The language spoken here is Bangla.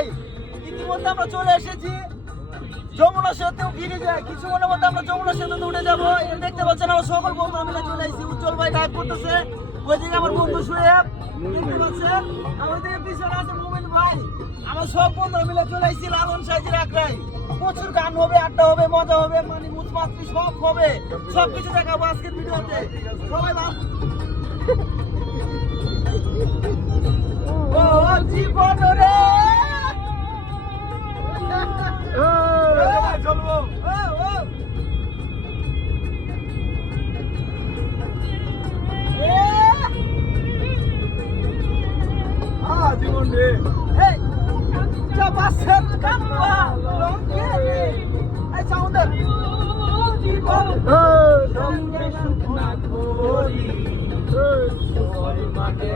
ভাই ইতিমধ্যে আমরা চলে এসেছি যমুনা সেতু ব্রিজে। কিছুক্ষণের মধ্যে আমরা যমুনা সেতুতে উঠে যাবো। দেখতে পাচ্ছেন আমার সকল বন্ধুরা মিলে চলে এসেছি। উজ্জ্বল ভাই ড্রাইভ করতেছে, ওইদিকে আমার বন্ধু সোহেব দেখতে পাচ্ছেন, আমাদের পিছনে আছে মোমিন ভাই। আমার সব বন্ধুরা মিলে চলে এসেছি লালন সাইজের একরাই। প্রচুর গান হবে, আড্ডা হবে, মজা হবে, মানে মুচমাত্রি সব হবে, সবকিছু দেখাবো আজকের ভিডিওতে। সবাই ও জীবন রে চলবো জীবন রে চাপাসের কাপা লঙ্কে রে এই সাউন্ডার জীবন সঙ্গে সুখ না করি ওই মাঠে